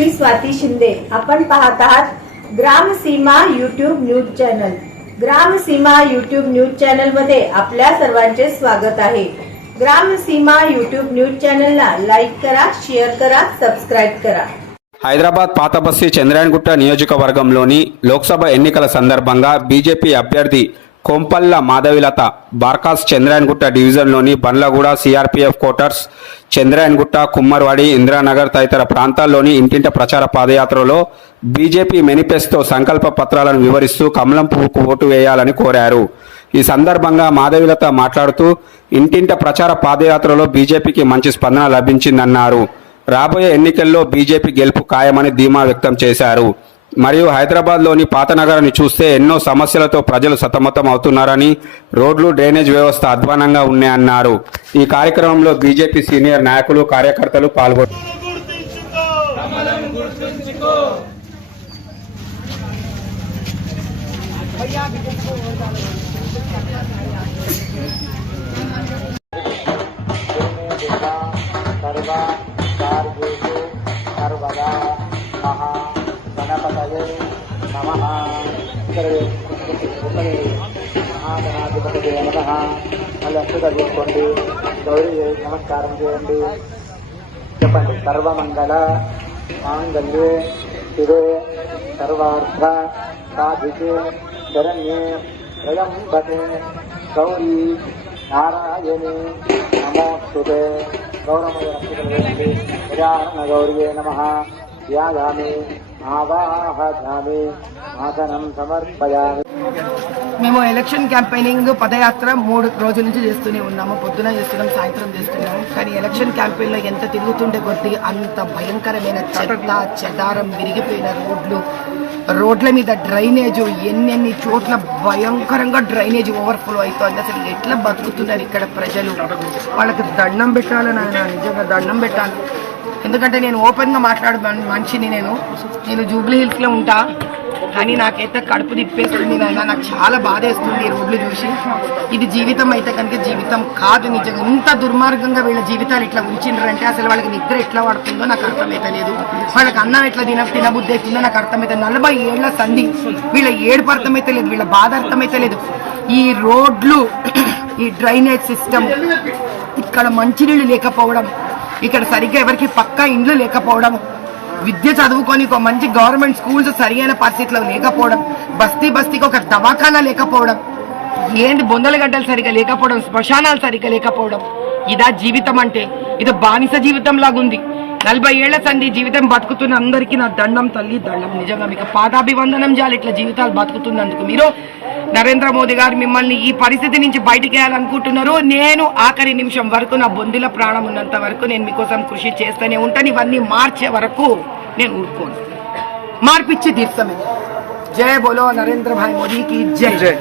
मी स्वाती शिंदे आपण पाहत आहात Gram Seema YouTube news channel Gram Seema YouTube news channel मध्ये आपल्या सर्वांचे स्वागत आहे ग्राम सीमा युट्यूब न्यूज चॅनलला लाईक करा शेअर करा सबस्क्राईब करा హైదరాబాద్ పాత బస్తీ చంద్రాయణగుట్ట నియోజకవర్గంలోని లోక్సభ ఎన్నికల సందర్భంగా బీజేపీ అభ్యర్థి కొంపల్ల మాధవిలత బార్కాస్ చంద్రాయణగుట్ట డివిజన్లోని బండ్లగూడ సిఆర్పీఎఫ్ క్వార్టర్స్ చంద్రాయణగుట్ట కుమ్మర్వాడి ఇందిరానగర్ తదితర ప్రాంతాల్లోని ఇంటింట ప్రచార పాదయాత్రలో బీజేపీ మేనిఫెస్టో సంకల్ప పత్రాలను వివరిస్తూ కమలం పువ్వుకు ఓటు వేయాలని కోరారు. ఈ సందర్భంగా మాధవిలత మాట్లాడుతూ ఇంటింట ప్రచార పాదయాత్రలో బీజేపీకి మంచి స్పందన లభించిందన్నారు. రాబోయే ఎన్నికల్లో బీజేపీ గెలుపు ఖాయమని ధీమా వ్యక్తం చేశారు. మరియు హైదరాబాద్లోని పాత నగరాన్ని చూస్తే ఎన్నో సమస్యలతో ప్రజలు సతమతం అవుతున్నారని రోడ్లు డ్రైనేజ్ వ్యవస్థ అధ్వానంగా ఉన్నాయన్నారు. ఈ కార్యక్రమంలో బీజేపీ సీనియర్ నాయకులు కార్యకర్తలు పాల్గొన్నారు నమ సర్వే మహాగణాధిపతి నమ మళ్ళీ చదువుకోండి గౌరీ నమస్కారం చేయండి చెప్పండి సర్వమంగళ మాంగళ్యే శివే సర్వార్థ సాధికే శరణ్యే ప్రయంబతే గౌరీ నారాయణి నమోస్తుతే గౌరవ గజాన నమ ధ్యాయామి ఆవాహయామి ఆసనం సమర్పయామి మేము ఎలక్షన్ క్యాంపెయినింగ్ పదయాత్ర మూడు రోజుల నుంచి చేస్తూనే ఉన్నాము. పొద్దున చేస్తున్నాం సాయంత్రం చేస్తున్నాము. కానీ ఎలక్షన్ క్యాంపెయిన్లో ఎంత తిరుగుతుండే కొద్దీ అంత భయంకరమైన చెత్త చెదారం విరిగిపోయిన రోడ్లు. రోడ్ల మీద డ్రైనేజ్ ఎన్నెన్ని చోట్ల భయంకరంగా డ్రైనేజ్ ఓవర్ఫ్లో అవుతుంది అసలు ఎట్లా బతుకుతున్నారు ఇక్కడ ప్రజలు? వాళ్ళకి దండం పెట్టాలని నిజంగా దండం పెట్టాలి? ఎందుకంటే నేను ఓపెన్గా మాట్లాడే మనిషిని నేను. నేను జూబ్లీ హిల్స్లో ఉంటా కానీ నాకైతే కడుపు తిప్పేస్తుంది నాయన. నాకు చాలా బాధేస్తుంది ఈ రోడ్లు చూసి. ఇది జీవితం అయితే కనుక జీవితం కాదు నిజంగా. ఇంత దుర్మార్గంగా వీళ్ళ జీవితాలు ఇట్లా ఉంచిండ్రంటే అసలు వాళ్ళకి నిద్ర ఎట్లా పడుతుందో నాకు అర్థమైతే లేదు వాళ్ళకి అన్నం ఎట్లా తిన తినబుద్ధి అవుతుందో నాకు అర్థమైతే నలభై ఏళ్ళ సంధి. వీళ్ళ ఏడుపు అర్థమైతే లేదు వీళ్ళ బాధ అర్థమైతే లేదు ఈ రోడ్లు ఈ డ్రైనేజ్ సిస్టమ్ ఇక్కడ మంచినీళ్ళు లేకపోవడం ఇక్కడ సరిగ్గా ఎవరికి పక్కా ఇండ్లు లేకపోవడం విద్య చదువుకొని ఒక మంచి గవర్నమెంట్ స్కూల్స్ సరైన పరిస్థితిలో లేకపోవడం బస్తీ బస్తీకి ఒక దవాఖానా లేకపోవడం ఏంటి బొందల గడ్డలు సరిగా లేకపోవడం శ్మశానాలు సరిగ్గా లేకపోవడం ఇదా జీవితం అంటే. ఇది బానిస జీవితం లాగుంది నలభై ఏళ్ళ సంధి జీవితం బతుకుతున్న అందరికీ నా దండం తల్లి దండం. నిజంగా మీకు పాదాభివందనం చేయాలి ఇట్లా జీవితాలు బతుకుతున్నందుకు. మీరు నరేంద్ర మోదీ గారు మిమ్మల్ని ఈ పరిస్థితి నుంచి బయటికి వేయాలనుకుంటున్నారు. నేను ఆఖరి నిమిషం వరకు నా బొందిల ప్రాణం ఉన్నంత వరకు నేను మీకోసం కృషి చేస్తూనే ఉంటాను. ఇవన్నీ మార్చే వరకు నేను ఊరుకోను. మార్పిచ్చి తీర్థమే జయ బోలో నరేంద్ర భాయ్ మోదీకి జై.